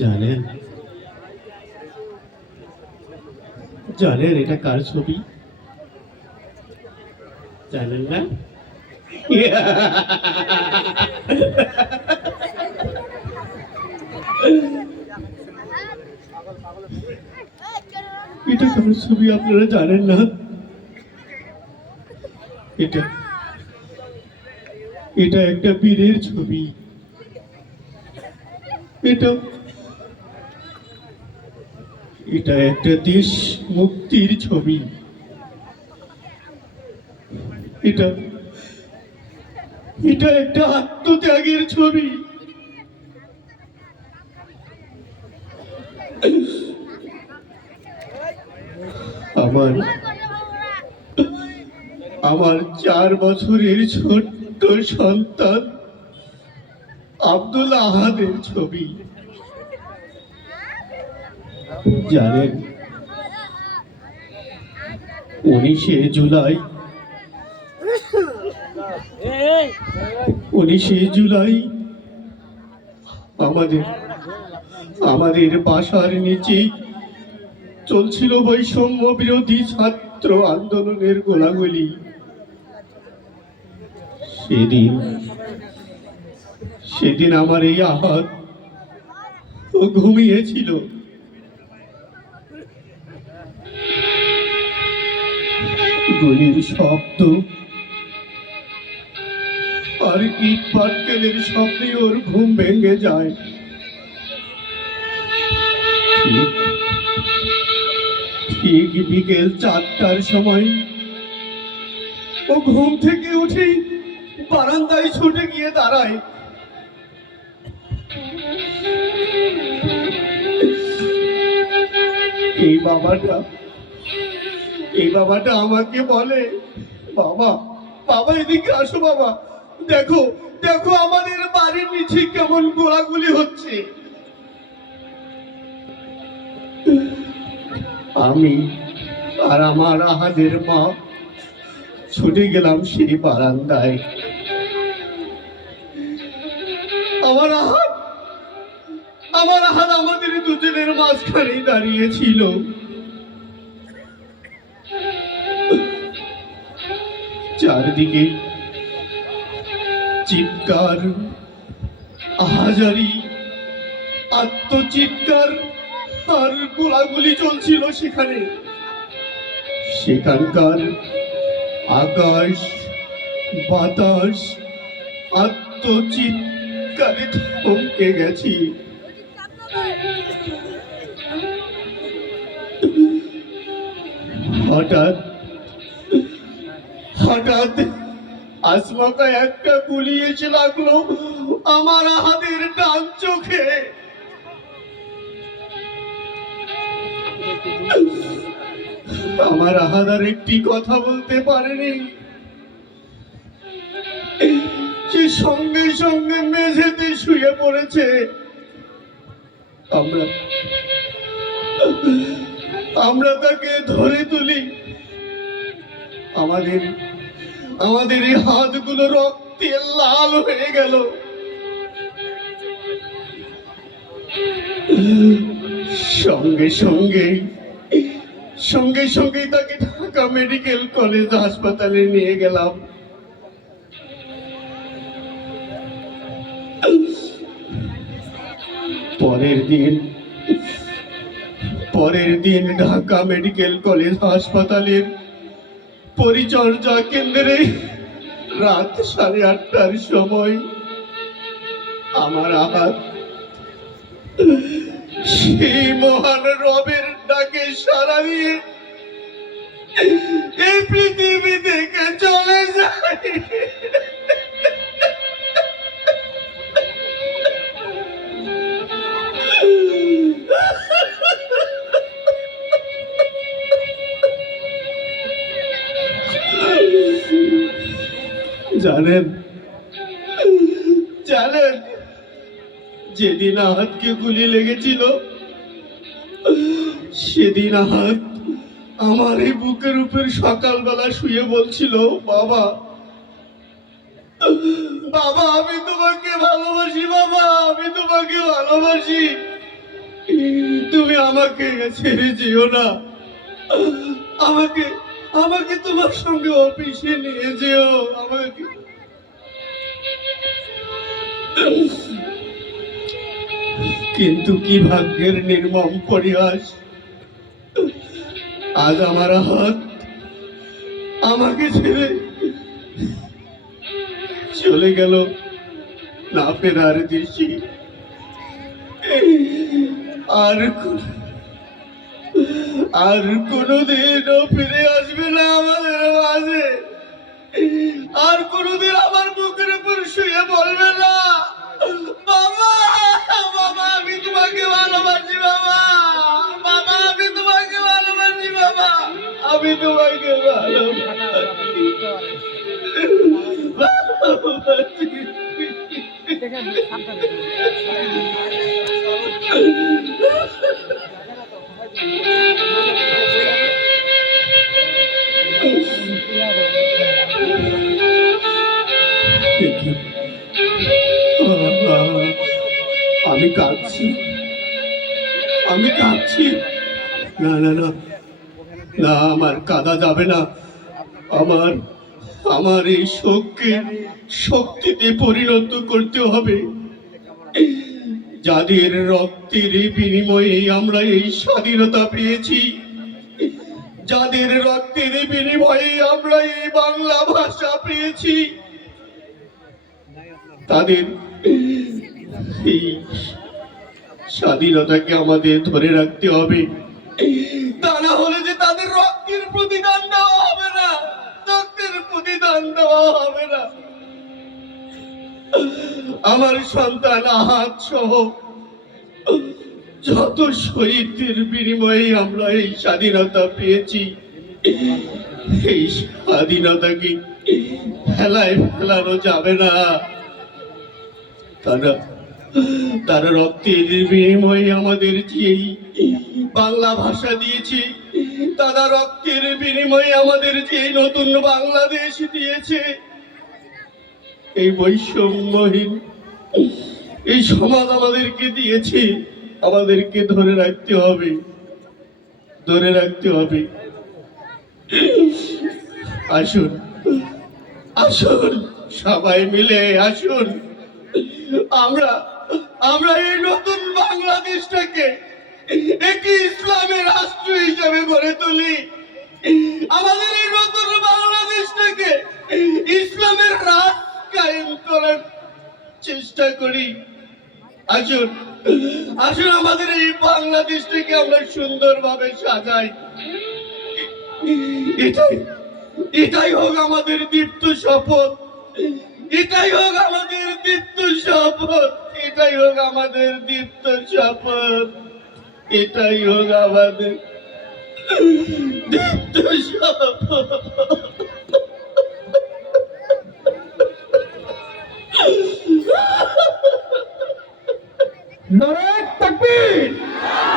জানেন, জানেন এটা কার ছবি? জানেন না? এটা কার ছবি আপনারা জানেন না? এটা এটা একটা বীরের ছবি। এটা এটা একটা দেশ মুক্তির ছবি। এটা এটা একটা আত্মত্যাগের ছবি। আমার আমার 4 বছরের ছোট্ট সন্তান আব্দুল আহাদের ছবি। জানেন, 19শে জুলাই 19শে জুলাই আমাদের আমাদের বাসার নিচে চলছিল বৈষম্য বিরোধী ছাত্র আন্দোলনের গোলাগুলি। সেদিন সেদিন আমার এই আহাত ও ঘুমিয়েছিল। গুলির শব্দ আর ইট পাটকেলের শব্দে ওর ঘুম ভেঙে যায়। ঠিক বিকেল 4টার সময় ও ঘুম থেকে উঠে বারান্দায় ছুটে গিয়ে দাঁড়ায়। এই বাবাটা এই বাবাটা আমাকে বলে, বাবা বাবা এদিকে আসো বাবা, দেখো দেখো আমাদের বাড়ির নিচে কেমন গোলাগুলি হচ্ছে। আমি আর আমার আহাদের মা ছুটে গেলাম সেই বারান্দায়। আমার আহাদ আমাদের দুজনের মাঝখানে দাঁড়িয়ে ছিল। চারদিকে চিৎকার, আহাজারি, আত্মচিৎকার আর গোলাগুলি চলছিল। সেখানকার আকাশ বাতাস আত্মচিৎকারে থমকে গেছি। হঠাৎ হঠাৎ আচমকা একটা গুলি এসে লাগলো আমার আহাদের ডান চোখে। আমার আহাদ একটি কথা বলতে পারেনি। সে সঙ্গে সঙ্গে মেঝেতে শুয়ে পড়েছে। আমরা তাকে ধরে তুলি। আমাদের এই হাতগুলো রক্তে লাল হয়ে গেল। সঙ্গে সঙ্গে সঙ্গে সঙ্গে তাকে ঢাকা মেডিকেল কলেজ হাসপাতালে নিয়ে গেলাম। পরের দিন ঢাকা মেডিকেল কলেজ হাসপাতালের পরিচর্যা কেন্দ্রে রাত 8:30টার সময় আমার আহাদ সেই মহান রবের ডাকে সাড়া দিয়ে এই পৃথিবী থেকে চলে যায়। জানেন জানেন যেদিন আহাদকে গুলি লেগেছিল সেদিন আহাদ আমার এই বুকের উপর সকালবেলা শুয়ে বলছিল, বাবা বাবা আমি তোমাকে ভালোবাসি, বাবা আমি তোমাকে ভালোবাসি। তুমি আমাকে ছেড়ে যেও না, আমাকে আমাকে তোমার সঙ্গে অফিসে নিয়ে যেও আমাকে। কিন্তু কি ভাগ্যের নির্মম পরিহাস, আজ আমার হাত আমাকে ছেড়ে চলে গেল না ফেরার দেশে। আর আর কোনোদিনও ফিরে আসবে না আমাদের মাঝে, আর কোনোদিন আমার বুকের উপর শুয়ে বলবে না, বাবা বাবা আমি তোমাকে ভালোবাসি, বাবা বাবা আমি তোমাকে ভালোবাসি, বাবা আমি তোমাকে ভালোবাসি। আমি কাঁদছি, আমি কাঁদছি। না না না না, আমার কাঁদা যাবে না। আমার আমার এই শোককে শক্তিতে পরিণত করতে হবে। যাদের রক্তের বিনিময়ে আমরা এই স্বাধীনতা পেয়েছি, যাদের রক্তের বিনিময়ে আমরা এই বাংলা ভাষা পেয়েছি, তাদের এই স্বাধীনতাকে আমাদের ধরে রাখতে হবে। তা না হলে যে তাদের রক্তের প্রতিদান দেওয়া হবে না, রক্তের প্রতিদান দেওয়া হবে না। আমার সন্তান আহাদ সহ যত শহীদদের বিনিময়ে আমরা এই স্বাধীনতা পেয়েছি, এই স্বাধীনতাকে ফেলায় ফেলানো যাবে না। তারা রক্তের বিনিময়ে আমাদের যে বাংলা ভাষা দিয়েছে, তারা রক্তের বিনিময়ে আমাদের যে নতুন বাংলাদেশ দিয়েছে, এই বৈষম্যহীন এই সমাজ আমাদেরকে দিয়েছে, আমাদেরকে ধরে রাখতে হবে, ধরে রাখতে হবে। আসুন আসুন সবাই মিলে আসুন, আমরা আমরা এই নতুন বাংলাদেশটাকে একটি ইসলামের রাষ্ট্র হিসেবে গড়ে তুলি। আমাদের এই নতুন বাংলাদেশটাকে ইসলামের রাষ্ট্র কায়েম করার চেষ্টা করি। আসুন আসুন আমাদের এই বাংলাদেশটাকে আমরা সুন্দরভাবে সাজাই। এটাই এটাই হোক আমাদের দীপ্ত শপথ, এটাই হোক আমাদের দীপ্ত শপথ, এটাই হোক আমাদের দীপ্ত শপথ, এটাই হোক আমাদের দীপ্ত শপথ।